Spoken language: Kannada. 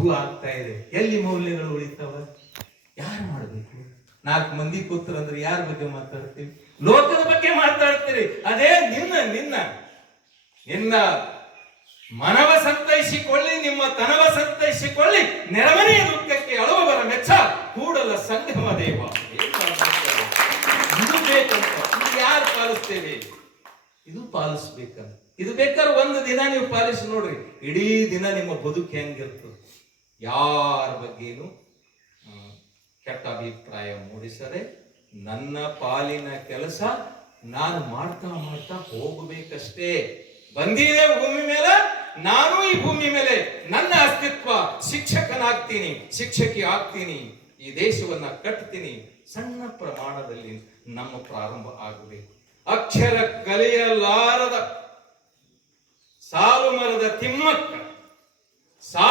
ಇಷ್ಟು ಆಗ್ತಾ ಇದೆ ಎಲ್ಲಿ ಮೌಲ್ಯಗಳು ಉಳಿತಾವ? ಯಾರು ಮಾಡಬೇಕು? ನಾಲ್ಕು ಮಂದಿ ಕೂತ್ರಂದ್ರೆ ಯಾರ ಬಗ್ಗೆ ಮಾತಾಡ್ತೀವಿ ಲೋಕದ ಬಗ್ಗೆ ಮಾತಾಡ್ತೀರಿ. ಅದೇ ನಿನ್ನ ನಿನ್ನ. ನಿನ್ನ ಮನವ ಸಂತೈಸಿಕೊಳ್ಳಿ, ನಿಮ್ಮ ತನವ ಸಂತೈಸಿಕೊಳ್ಳಿ. ನೆರವನೆಯ ದುಃಖಕ್ಕೆ ಅಳುವವರ ಮೆಚ್ಚ, ಕೂಡಲ ಸಂಗಮ ದೇವ. ಇದು ಬೇಕಂತ. ಇದು ಯಾರು ಪಾಲಿಸ್ತೇವೆ ಇದು ಪಾಲಿಸ್ಬೇಕಂತ. ಇದು ಬೇಕಾದ್ರೆ ಒಂದು ದಿನ ನೀವು ಪಾಲಿಸಿ ನೋಡ್ರಿ. ಇಡೀ ದಿನ ನಿಮ್ಮ ಬದುಕು ಹೆಂಗಿರ್ತದೆ? ಯಾರ ಬಗ್ಗೆನು ಕೆಟ್ಟ ಅಭಿಪ್ರಾಯ ಮೂಡಿಸದೆ ನನ್ನ ಪಾಲಿನ ಕೆಲಸ ನಾನು ಮಾಡ್ತಾ ಮಾಡ್ತಾ ಹೋಗಬೇಕಷ್ಟೇ. ಬಂದಿದೆ ಭೂಮಿ ಮೇಲೆ, ನಾನು ಈ ಭೂಮಿ ಮೇಲೆ ನನ್ನ ಅಸ್ತಿತ್ವ ಶಿಕ್ಷಕನಾಗ್ತೀನಿ, ಶಿಕ್ಷಕಿ ಆಗ್ತೀನಿ, ಈ ದೇಶವನ್ನ ಕಟ್ತೀನಿ, ಸಣ್ಣ ಪ್ರಮಾಣದಲ್ಲಿ ನಮ್ಮ ಪ್ರಾರಂಭ ಆಗಬೇಕು. ಅಕ್ಷರ ಕಲಿಯಲಾರದ ಸಾಲು ಮರದ ತಿಮ್ಮಕ್ಕ